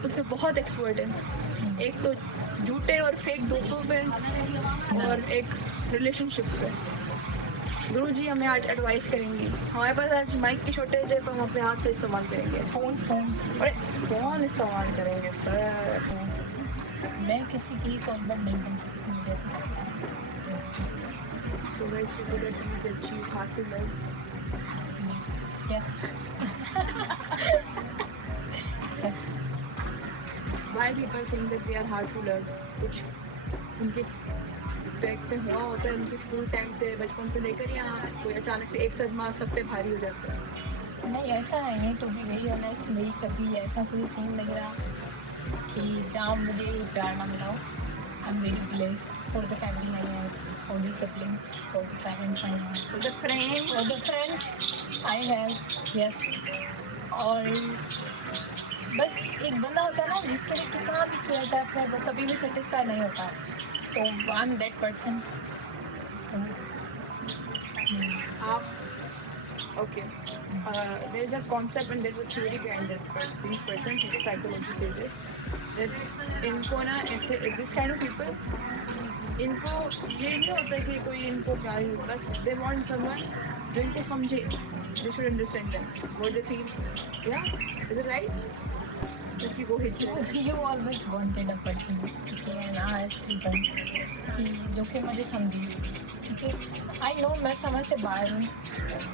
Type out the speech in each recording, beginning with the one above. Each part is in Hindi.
कपल्स में बहुत एक्सपर्ट हैं, एक तो झूठे और फेक दोस्तों पे और एक रिलेशनशिप पे। गुरु जी हमें आज एडवाइस करेंगी। हमारे पास आज माइक की शॉर्टेज है तो हम अपने हाथ से इस्तेमाल करेंगे। अरे फ़ोन इस्तेमाल करेंगे सर। मैं किसी की सोलमेट नहीं बन सकती, मुझे ऐसा लगता है। So guys, people that think that she's hard to love. Yes. Yes. Why people think that they are hard to love? कुछ उनके बैक पे हुआ होता है उनके स्कूल टाइम से, बचपन से लेकर, यहाँ कोई अचानक से एक सदमा सब पे भारी हो जाता है। नहीं ऐसा नहीं है, टू बी वेरी ऑनेस्ट मेरी कभी ऐसा कोई सीन नहीं रहा कि जहाँ मुझे प्यार ना मिला हो। I am very blessed for the family I have, for the siblings, for the parents I have, For the friends, for the friends I have. Yes. और बस एक बंदा होता है ना जिसके लिए कितना भी किया जाए पर वो कभी भी सेटिस्फाई नहीं होता, तो आई एम दैट पर्सन। आप okay. There is a concept and there is a theory behind these persons, which is psychology says this, that इनको ना ऐसे this kind of people, इनको ये नहीं होता कि कोई इनको प्यार हो, बस they want someone जो इनको समझे, they should understand them, what they feel. Yeah, is it right? If you go hit it. You always wanted a person, ठीक है ना, स्टीफन, कि जो कि मुझे समझी, ठीक है। आई नो मैं समझ से बाहर हूँ,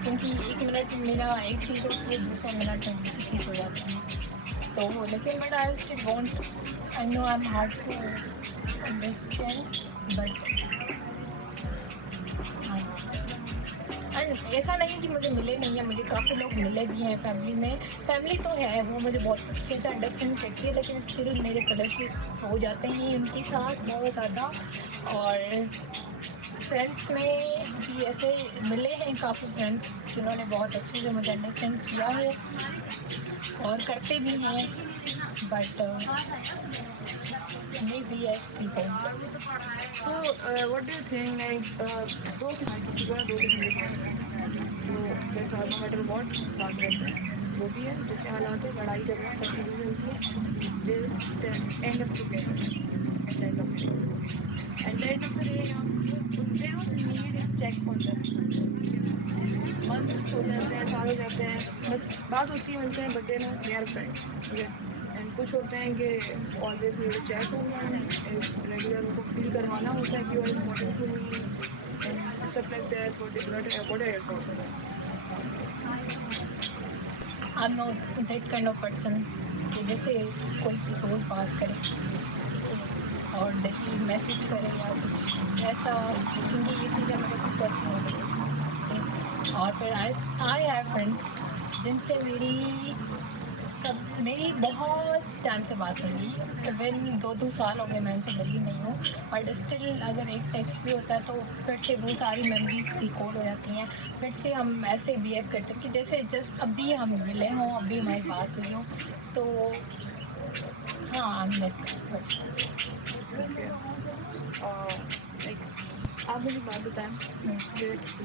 क्योंकि एक मिनट मेरा एक चीज़ होती है, दूसरे मिनट में दूसरी चीज़ हो जाती है, तो लेकिन but I still want, I know I am hard to understand, but and ऐसा नहीं कि मुझे मिले नहीं है, मुझे काफ़ी लोग मिले भी हैं फैमिली में। फैमिली तो है, वो मुझे बहुत अच्छे से अंडरस्टैंड करती है, लेकिन स्टिल मेरे क्लशेस हो जाते हैं उनके साथ बहुत ज़्यादा। और फ्रेंड्स में भी ऐसे मिले हैं काफ़ी फ्रेंड्स जिन्होंने बहुत अच्छे से मुझे अंडरस्टैंड किया है और करते भी हैं, but may be as people. So, what do you think, like, दो किसी को ना दो किस्म के पसंद हैं, तो जैसे no matter what साथ रहते हैं, वो भी है जैसे हालात है, लड़ाई झगड़ा सब चीज़ें चलती है, they'll end up together at the end of the day. At the end of the day, they don't need check on them. months हो जाते हैं, साल हो जाते हैं, बस बात होती है, मिलते हैं, but they know they are friends, ठीक है। एंड कुछ होते हैं कि ऑलवेज मेरे चेक होना है, रेगुलर उनको फील करवाना होता है कि you are important to me and stuff like that. What are your thoughts on that? I am not that kind of person कि जैसे कोई रोज़ बात करे, ठीक है, और डेली मैसेज करे या कुछ ऐसा, क्योंकि ये चीज़ें मुझे खुद को अच्छी नहीं लगती। और फिर आई हैव फ्रेंड्स जिनसे मेरी बहुत टाइम से बात हो रही, इवन 2 साल हो गए मैं उनसे मिली नहीं हूँ, बट स्टिल अगर एक टेक्स्ट भी होता है तो फिर से वो सारी मेमोरीज रिकॉल हो जाती हैं, फिर से हम ऐसे बिहेव करते हैं कि जैसे जस्ट अभी हम मिले हों, अभी हमारी बात हुई हो। तो हाँ, I am that person. Like आप मुझे बात बताएं,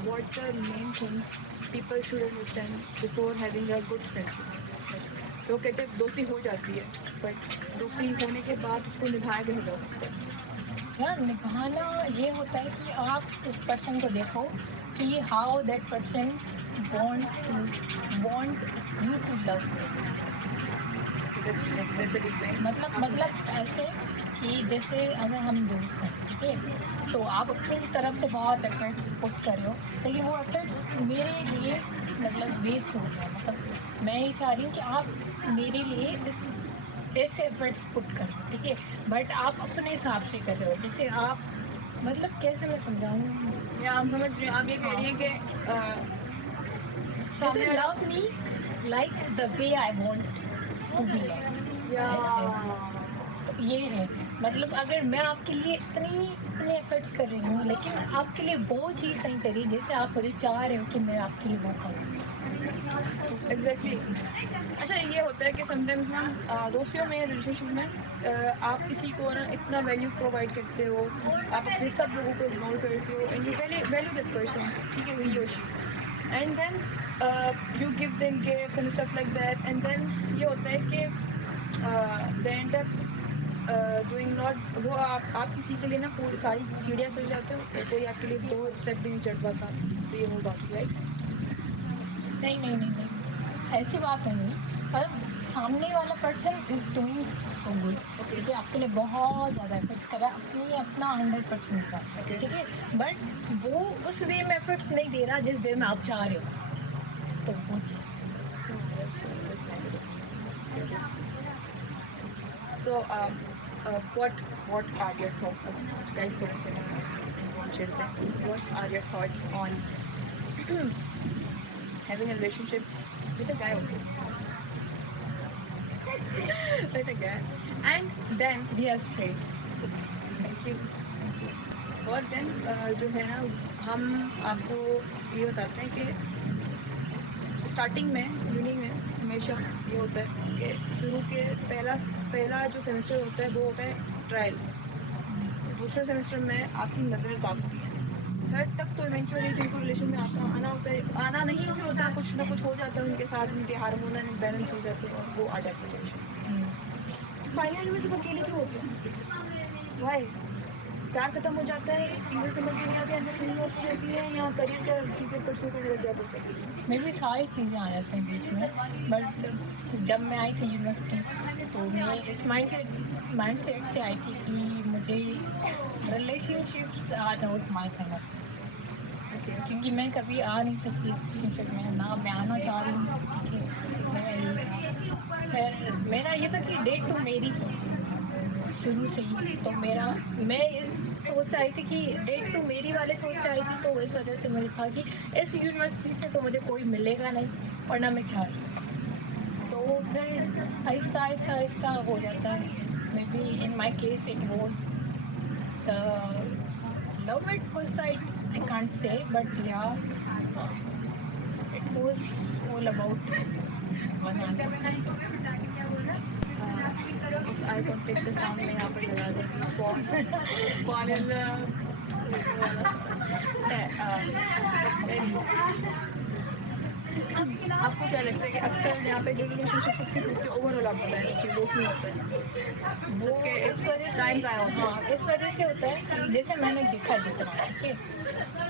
what the main thing people should understand before having a good friendship. लोग कहते हैं दोस्ती हो जाती है, बट दोस्ती होने के बाद उसको निभाया कैसे जा सकता है? यार निभाना ये होता है कि आप उस पर्सन को देखो कि how that person want you to love. मतलब ऐसे कि जैसे अगर हम दोस्त हैं, ठीक है, तो आप अपनी तरफ से बहुत एफर्ट्स पुट कर रहे हो, लेकिन वो एफर्ट्स मेरे लिए मतलब वेस्ट हो गया। मतलब मैं ये चाह रही हूँ कि आप मेरे लिए ऐसे एफर्ट्स पुट करो, ठीक है, बट आप अपने हिसाब से कर रहे हो। जैसे आप मतलब कैसे मैं समझाऊँ, या हम समझ रहे हैं, आप ये कह रही हैं कि जैसे love me like the way I want to be loved. तो ये है, मतलब अगर मैं आपके लिए इतने एफर्ट्स कर रही हूँ, लेकिन आपके लिए वो चीज़ नहीं करी जैसे आप मुझे चाह रहे हो कि मैं आपके लिए वो करूँ। एग्जैक्टली। अच्छा, ये होता है कि समटाइम्स ना दोस्तियों में, रिलेशनशिप में आप किसी को ना इतना वैल्यू प्रोवाइड करते हो, आप अपने सब लोगों को इग्नोर करते हो, and you value that person, ठीक है, ही और she, and then you give them gifts and stuff like that, and then ये होता है कि they end up doing not, वो आप किसी के लिए ना पूरी सारी सीढ़ियाँ चढ़ जाते हो, कोई आपके लिए 2 स्टेप भी नहीं चढ़ पाता, तो ये होगा राइट। नहीं, ऐसी बात नहीं है। मतलब सामने वाला person is doing so good, ठीक है, आपके लिए बहुत ज़्यादा एफर्ट्स कर रहा है, अपना 100% का, ठीक है, बट वो उस वे में एफर्ट्स नहीं दे रहा जिस वे में आप चाह रहे हो, तो वो चीज़। So, what are your thoughts on guys? थोड़ा सा चिढ़ते हैं. What are your thoughts on having a relationship with a guy always? With a guy, and then we are straights. thank you. और then जो है ना, हम आपको ये बताते हैं कि स्टार्टिंग में यूनी में हमेशा ये होता है कि शुरू के पहला जो सेमेस्टर होता है वो होता है ट्रायल, दूसरे सेमेस्टर में आपकी नज़रें ताकती हैं, थर्ड तक तो इवेंचुअली जिनको रिलेशन में आपका आना होता है, आना नहीं भी होता, कुछ ना कुछ हो जाता है उनके साथ, उनके हार्मोनल इम्बैलेंस हो जाते हैं और वो आ जाते हैं रिलेशन। फाइनल में सब अकेले क्यों होते हैं? वाई? प्यार खत्म हो जाता है, चीज़ें समझ में नहीं आती, अंडरस्टैंडिंग होती रहती है, या करियर का चीज़ें परस्यू करने लग जाते हैं सब। मे भी सारी चीज़ें आ जाती हैं बीच में, बट जब मैं आई थी यूनिवर्सिटी तो मैं इस माइंडसेट से आई थी कि मुझे relationships are not my kind of, क्योंकि मैं कभी आ नहीं सकती रिलेशनशिप में, ना मैं आना चाह रही हूँ, ठीक है, मेरा ये फिर मेरा ये था कि डेट तो मेरी शुरू से ही, तो मैं इस सोच आई थी कि डेट तो मेरी वाले सोच आई थी, तो इस वजह से मुझे था कि इस यूनिवर्सिटी से तो मुझे कोई मिलेगा नहीं और ना मैं चाह रही, तो फिर आहिस्ता हो जाता है। May be in my case it was love at first sight, I can't say, but या इट वॉज ऑल अबाउट उस आई कॉन्टेक्ट के सामने यहाँ पर लगा देंगे कॉलेज। आपको क्या लगता है कि अक्सर यहाँ पे जो रिलेशनशिप सबके टूटते ओवरऑल आप बताएं कि वो क्यों होता है? वो इस वजह से, हाँ, इस वजह से होता है, जैसे मैंने देखा जितना, ठीक है,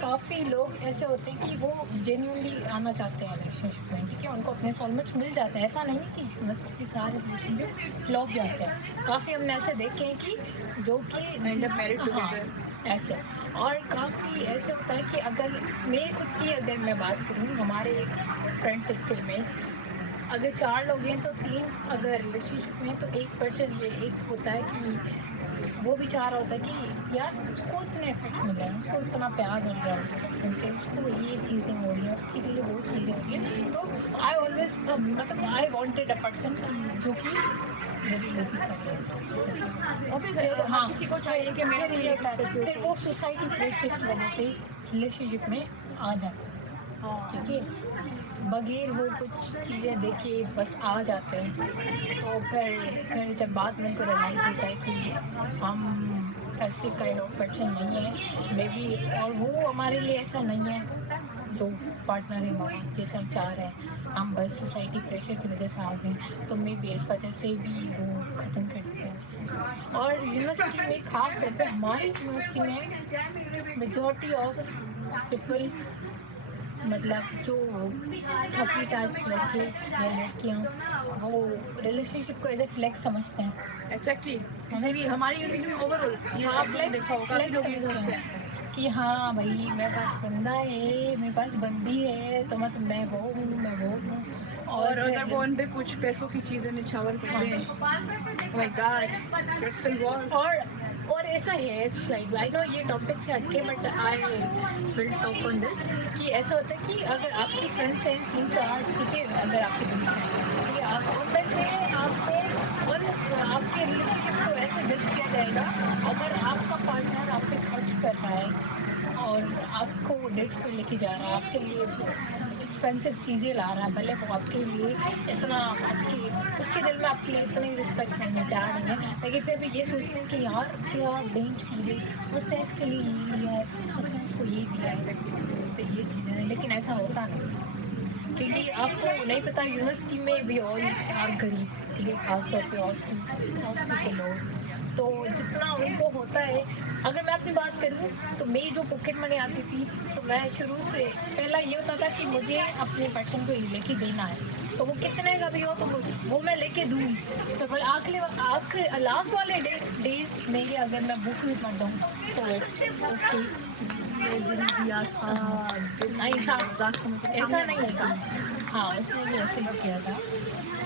काफ़ी लोग ऐसे होते हैं कि वो जेन्युइनली आना चाहते हैं रिलेशनशिप में, ठीक है, उनको अपने सोलमेट्स मिल जाते हैं, ऐसा नहीं कि मतलब कि सारे रिलेशनशिप फ्लॉप जाते हैं, काफ़ी हमने ऐसे देखे हैं कि जो कि End up married together. ऐसे, और काफ़ी ऐसे होता है कि अगर मेरी खुद की अगर मैं बात करूँ, हमारे फ्रेंड सर्कल में अगर 4 लोग हैं तो 3 अगर रिलेशनशिप में, तो 1% ये एक होता है कि वो भी चाह रहा होता है कि यार उसको इतने एफर्ट्स मिल रहे हैं, उसको इतना प्यार मिल रहा है उस पर्सन से, उसको ये चीज़ें हो रही हैं, उसके लिए वो चीज़ें हो रही हैं, तो आई ऑलवेज मतलब आई वॉन्टेड अ पर्सन जो कि मेरी लोग Obviously, हाँ, किसी को चाहिए कि मेरे लिए फिर वो सोसाइटी प्रेशर की वजह से रिलेशनशिप में आ जाते हैं, हाँ, ठीक है, बगैर वो कुछ चीज़ें देखे बस आ जाते हैं, तो फिर जब बाद में उनको रियलाइज़ होता है कि हम ऐसे काइंड ऑफ पर्सन नहीं है मे बी, और वो हमारे लिए ऐसा नहीं है जो पार्टनर है हमारा जैसे हम चाह रहे हैं, हम बस सोसाइटी प्रेशर की वजह से आ गए, तो मे बी इस वजह से भी वो ख़त्म कर देते हैं। और यूनिवर्सिटी में ख़ास तौर पे हमारी यूनिवर्सिटी में मेजॉरिटी ऑफ पीपल, मतलब जो छपरी टाइप लड़के या लड़कियाँ, वो रिलेशनशिप को एज ए फ्लेक्स समझते हैं। एग्जैक्टली, भी हमारी यूनिवर्सिटी में ओवरऑल ये हाँ, आपने देखा होगा, काफी लोग ये सोचते हैं कि हाँ भाई मेरे पास बंदा है, मेरे पास बंदी है, तो मतलब मैं वो हूँ, और अगर वो उन पे कुछ पैसों की चीज़ें निछावर करते हैं, oh my God, crystal ball। और ऐसा है सोसाइटी, आई नो ये टॉपिक से हटके, but I will talk on this, कि ऐसा होता है कि अगर आपकी फ्रेंड्स हैं 3-4, ठीक है, अगर आपके दोस्त हैं, ठीक है, उनमें से आपके रिलेशनशिप को ऐसे जज किया जाएगा, अगर आपका पार्टनर आप पे खर्च कर रहा है और आपको डेट्स पे लेके जा रहा है, आपके लिए एक्सपेंसिव चीज़ें ला रहा है, भले वो आपके लिए इतना, आपके उसके दिल में आपके लिए इतनी रिस्पेक्ट नहीं है, प्यार नहीं है, लेकिन फिर भी ये सोचते हैं कि यार दे आर डीप सीरियस, उसने इसके लिए ये लिया है, उसने उसको ये दिया है, तो ये चीज़ें हैं, लेकिन ऐसा होता नहीं, क्योंकि आपको नहीं पता यूनिवर्सिटी में भी ऑल आर गरीब, ठीक है, खासतौर पे हॉस्टल के लोग, तो जितना उनको होता है, अगर मैं अपनी बात करूँ तो मेरी जो पॉकेट मनी आती थी, तो मैं शुरू से पहला ये होता था कि मुझे अपने पर्सन को ये लेके देना है, तो वो कितने का भी हो तो वो मैं लेके दूँ। तो फिर आखिर लास्ट वाले डेज में ही अगर मैं बुक भी कर दूँ तो ओके, दिल दिया था, ऐसा मजाक समझ रहे, ऐसा नहीं है था। हाँ, उसने भी ऐसे ही किया था।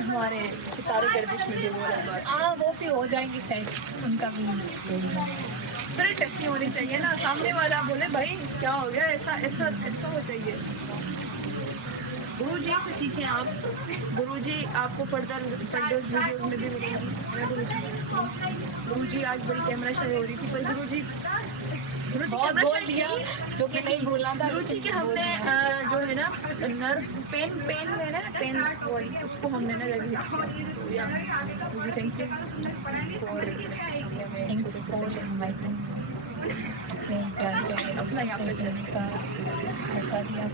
हमारे सितारे गर्दिश में जो बोला बात, हाँ, वो भी हो जाएंगी सेट, उनका भी स्पिरिट ऐसी होनी चाहिए ना, सामने वाला बोले भाई क्या हो गया, ऐसा ऐसा ऐसा हो चाहिए। गुरुजी से सीखें आप, गुरुजी आपको फर्दर वीडियोस में भी मिलेंगी। मैं गुरुजी आज बड़ी कैमरा शाही हो रही थी, पर गुरुजी बहुत बोल दिया जो कि नहीं बोलना था। गुरुजी के हमने जो है ना नर्व पेन है ना, पेन वाली, उसको हमने ना लगी या गुरुजी thank you thanks for inviting, अपना यहाँ पे मौका दिया।